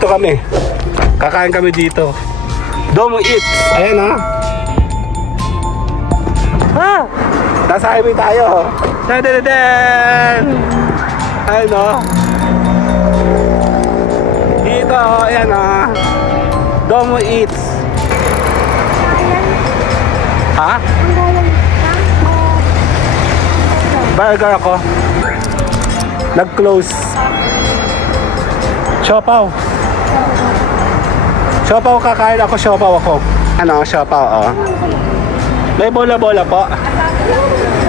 Dito kami. Kakain kami dito. Domo Eats. Ayan ha. Ha! Nasa highway tayo. Dadadadaan! Ayan o. Dito, ayan ha. Domo Eats. Ha? Burger ako. Nag-close. Siopaw. Siopaw kakain ako, siopaw ako. Ano, siopaw, oh. May bola-bola po.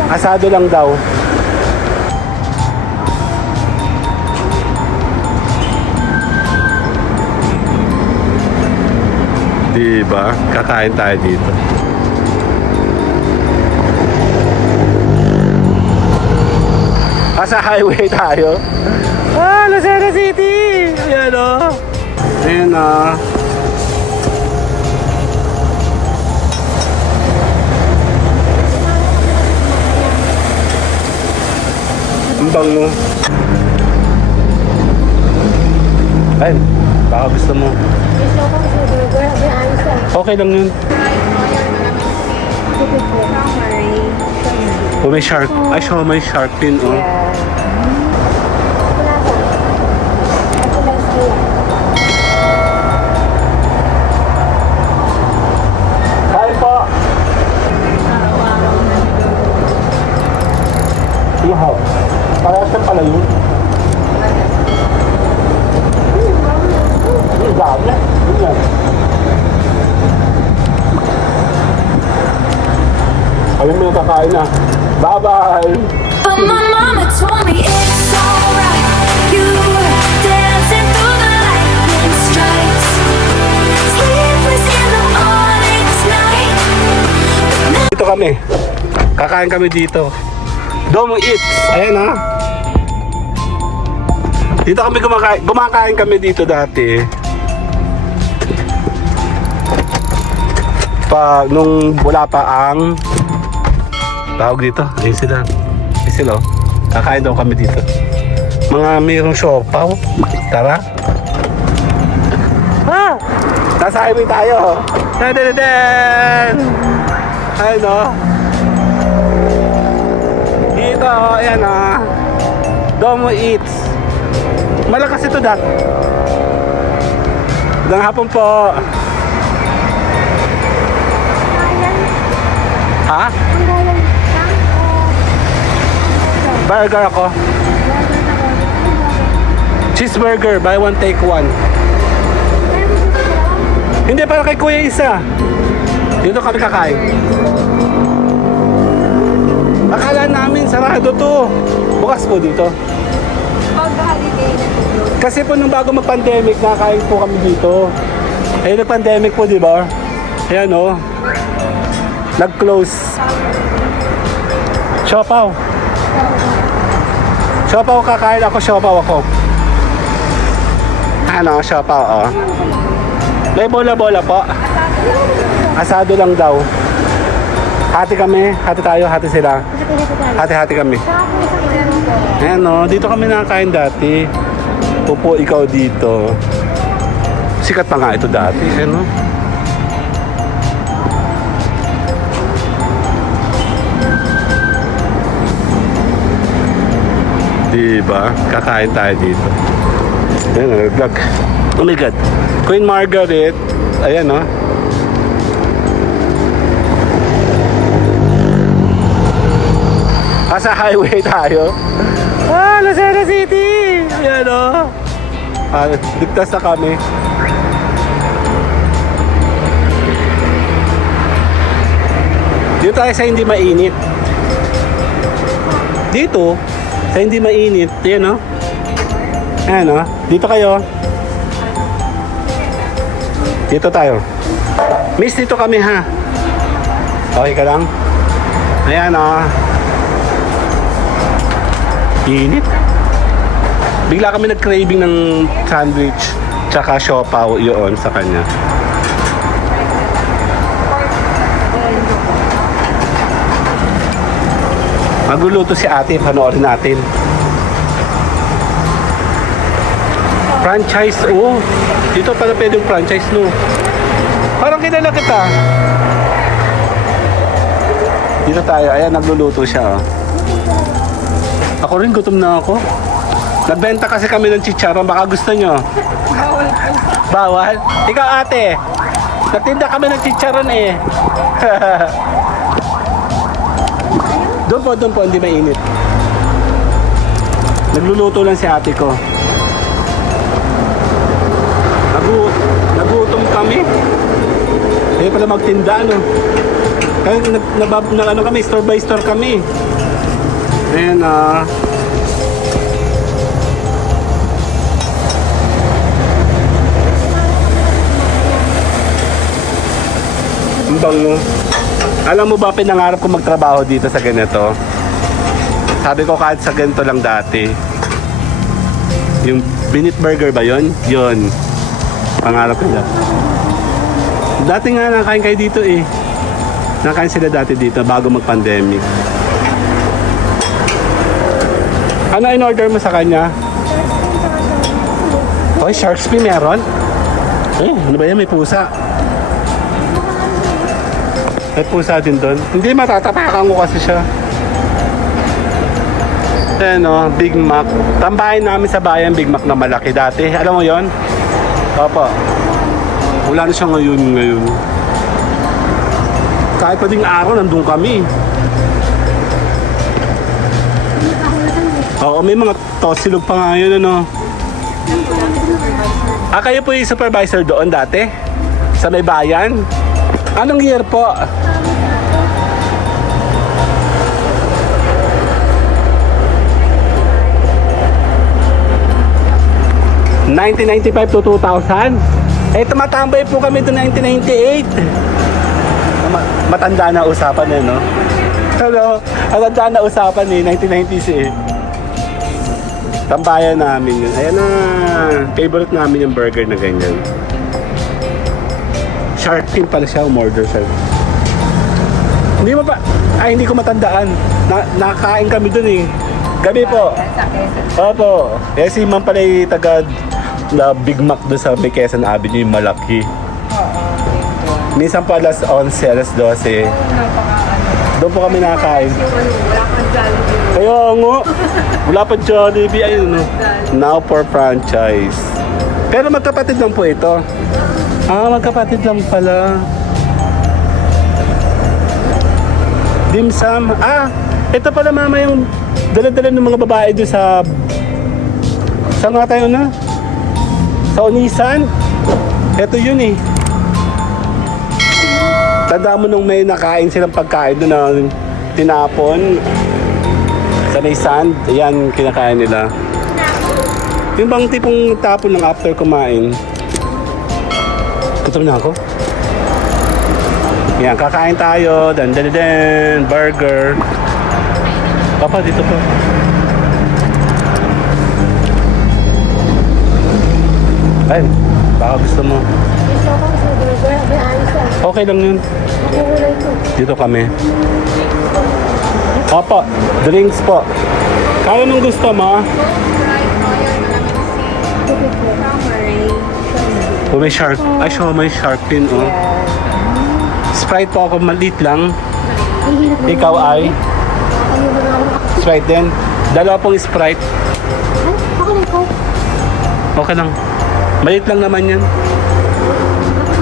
Asado lang daw. Diba? Kakain tayo dito. Sa highway tayo. Lucena City! Ayan o. Ayan o. Ang bango. Ayun, baka gusto mo. Okay lang yun. Oh, may shark. Ay, siya may shark din, oh. Kain po. Ihaw. Parehas na pala yun. Ang dami. Yan. Ayun mo yung kakain na. Bye-bye! But my mama told me it's alright. You were dancing through the lightning strikes. Sleepless in the morning tonight. Dito kami. Kakain kami dito. Domo Eats. Ayan ha. Dito kami kumakain kami dito dati. Nung wala pa ang tawag dito. Ayun sila. Ayun sila oh. Kakain daw kami dito. Mga mayroong siopaw. Tara. Ha! Nasa highway tayo. Dadadadaan! Ayun o. Dito o. Ayan o. Domo Eats. Malakas ito dak. Magandang hapon po. Ha? Burger ako. Cheeseburger, buy one take one. Hindi, para kay Kuya isa. Dito kami kakain. Akala namin sarado to. Bukas po dito. Kasi po nung bago mag-pandemic, nakain po kami dito. Eh, nag-pandemic po, di ba? Ayan o. Nag-close. Siopaw. Siopaw kakain ako, siopaw ako. Ano, siopaw, oh. May bola-bola po. Asado lang daw. Hati kami, hati tayo, hati sila. Hati-hati kami. Ayan o, dito kami nakakain dati. Upo ikaw dito. Sikat pa nga ito dati, ayan o. Diba? Kakain tayo dito. Ayan, vlog. Oh my God. Queen Margaret. Ayan, no? Sa highway tayo. Lucena City! Ayan, no? Ligtas na kami. Dito tayo sa hindi mainit. Dito, sa hindi mainit. Ayan, no? Ayan, no? Dito kayo. Dito tayo. Miss, dito kami, ha? Okay ka lang? Ayan, no? Init. Bigla kami nag-craving ng sandwich tsaka siopaw yun sa kanya. Magluluto si ate, panoorin natin. Franchise, oh. Dito pala pwedeng franchise, no? Parang kilala kita. Dito tayo. Ayan, nagluluto siya, oh. Ako rin, gutom na ako. Nagbenta kasi kami ng chicharon. Baka gusto nyo. Bawal? Ikaw, ate. Natinda kami ng chicharon, eh. Doon po. Hindi mainit. Nagluluto lang si ate ko. Nagutom kami. Kaya pala magtinda, ano. Kaya ano kami, store by store kami. Ayan, ang bango. Alam mo ba, pinangarap ko magtrabaho dito sa ganito. Sabi ko kahit sa ganito lang dati. Yung Binit Burger ba yon? Yon. Pangarap ko na. Dati nga nakain kayo dito eh. Nakain sila dati dito bago mag-pandemic. Ano in-order mo sa kanya? Oy, shark's fin meron? Eh, ano ba yan? May pusa. May pusa din doon. Hindi, matatapakan ko kasi siya. Ayan o, Big Mac. Tambahin namin sa bayan, Big Mac na malaki dati. Alam mo yon? Opo. Wala na siya ngayon. Kahit pa ding araw, nandun kami. Oo, may mga tosilog pa nga yun, ano. Kayo po yung supervisor doon dati? Sa may bayan? Anong year po? ...1995 to 2000? Eh, tumatambay po kami to 1998. Matanda na usapan eh, no? Hello? Matanda na usapan eh, 1990s eh. Tambayan namin yun. Ayan na. Favorite namin yung burger na ganyan. Shark fin pala siya, umorder siya. Hindi mo pa, hindi ko matandaan. Nakain kami dun eh. Gabi po. Opo. Eh si Ma'am pala yung taga na Big Mac doon sa may Quezon Avenue, yung malaki. Minsan pa alas 11, alas 12. Doon po kami nakakain. Kaya nga, wala pa Jollibee. Ayun, no? Now for franchise. Pero magkapatid lang po ito. Magkapatid lang pala. Dim sum. Ito pala mama yung dala-dala ng mga babae doon sa... Saan nga tayo na? Sa Onisan. Ito yun eh. Tanda mo nung may nakain silang pagkain doon na tinapon sa may sand. Ayan, kinakain nila. Yung bang tipong tapon ng after kumain. Gutom na ako. Yan, kakain tayo. Dan. Burger. Papa, dito po. Ay, baka gusto mo. Okay lang yun. Dito kami. Opo, drinks po. Kaya nung gusto mo? May shark. Ay, may shark fin, oh. Sprite po ako, maliit lang. Ikaw ay? Sprite din. Dalawa pong Sprite. Okay lang. Maliit lang naman yan.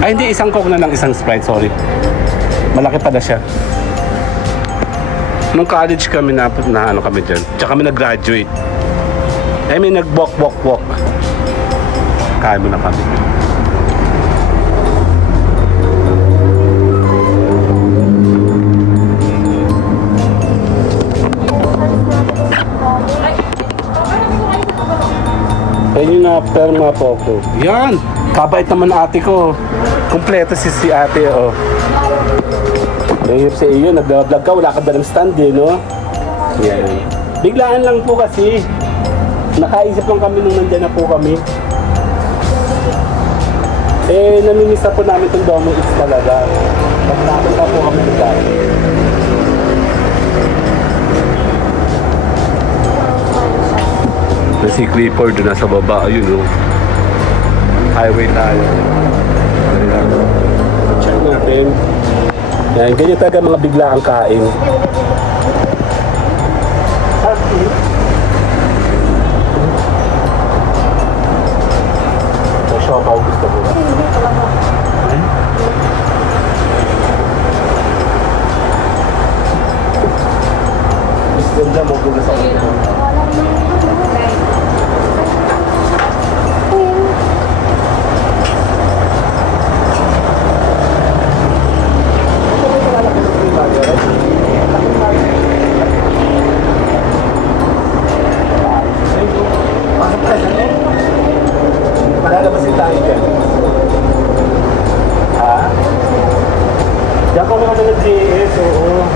Ay, hindi. Isang Coke na lang. Isang Sprite. Sorry. Malaki pala siya. Nung college kami na ano kami dyan. Tsaka kami nag-graduate. I mean, nag-walk. Kaya mo na kami. Yan yung after mga poko. Yan! Kabait naman ate ko. Kompleto si ate, oh. Nahihip sa iyo, nag-vlog ka, wala ka dalang stand eh, no? Yan. Biglaan lang po kasi. Nakaisip lang kami nung nandyan na po kami. Eh, namimisa po namin itong Domo Eats talaga. Pagkakapin na po kami nagdaan. Si Clifford na sa baba, ayun, oh. highway tayo. Ayan. Check natin. Yan, ganyan talaga mga bigla ang kain. May siopaw gusto mo ba? Eh? Ganda mo, gulo sa Palalabasin tayo dyan. Ha? Diyan ko naman ng GS, oo.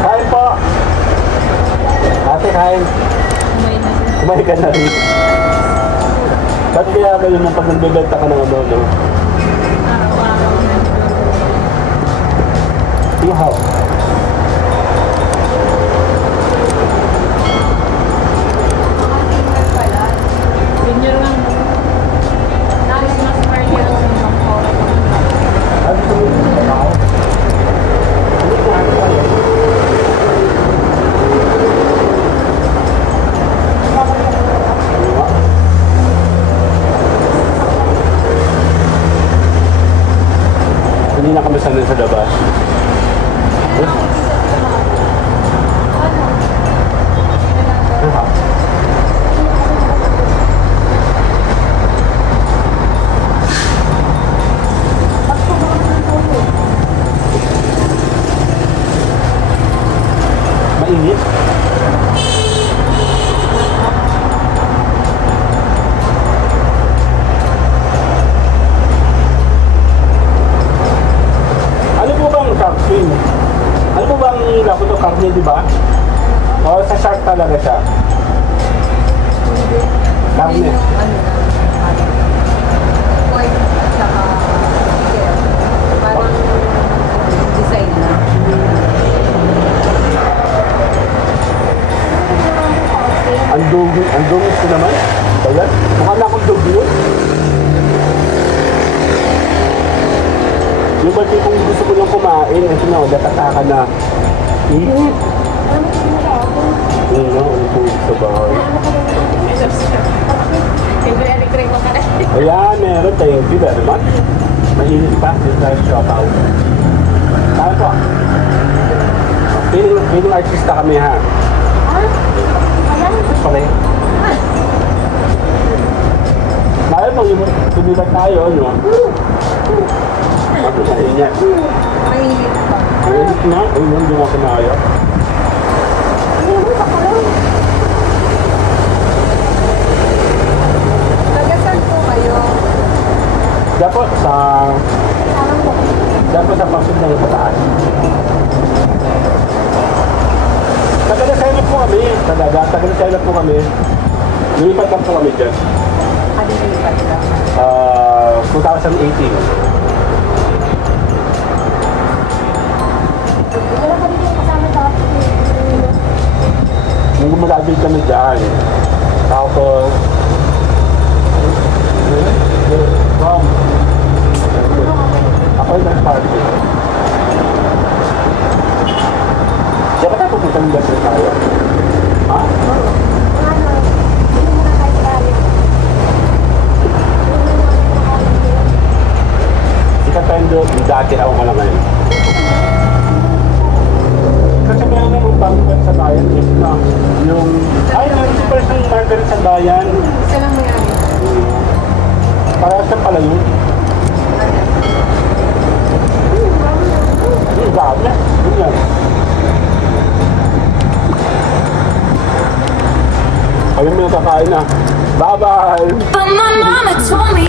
Kain po! Ate, kain. Kumain ka na rin. Ba't kaya ganun na pag nagbebenta ka ng ano, no? Ihaw. Ano ito yung ihaw? Ano ito yung ihaw? Hindi na kami sanay sa labas. Mainit? Ano po bang shark fin? Ano po bang labo to karne, di ba? O sa shark talaga siya? Karne. Parang design na. Ang dungis ko naman. Ayan, mukha na akong dugo yun. Yung ba kung gusto ko lang kumain, ito na, natataka na. Init. Yun na, ang tubig sa bahay. Ayan, meron. Thank you very much. Mainit pa. Dito tayo siopaw. Tayo po. Feeling artista kami, ha? Okay. Kaya mo yung tumilat tayo, no? Ako sa inyo. Mainit pa. Mainit na? Ayun, hindi mo kinaya. Tagasan po kayo. Dapat sa pasok ng pataas. Tagal-selat po kami. Tagal-selat po kami. Lumipat lang po kami dyan. Ano yung lipat lang? 2018. Nung gumagagil kami dyan. Tapos, ako yung nag-party. Diyan ba tayo pupunta ng gas tayo? Ha? Ikatendo, dati ako ko lang ngayon. Kasi meron naman market sa bayan, na yung... Ay, 90% market sa bayan. Isa lang mayroon. Para sa pala yun. Yung dami. Yun yan. Kami may nakakain na. Bye-bye! But my mama told me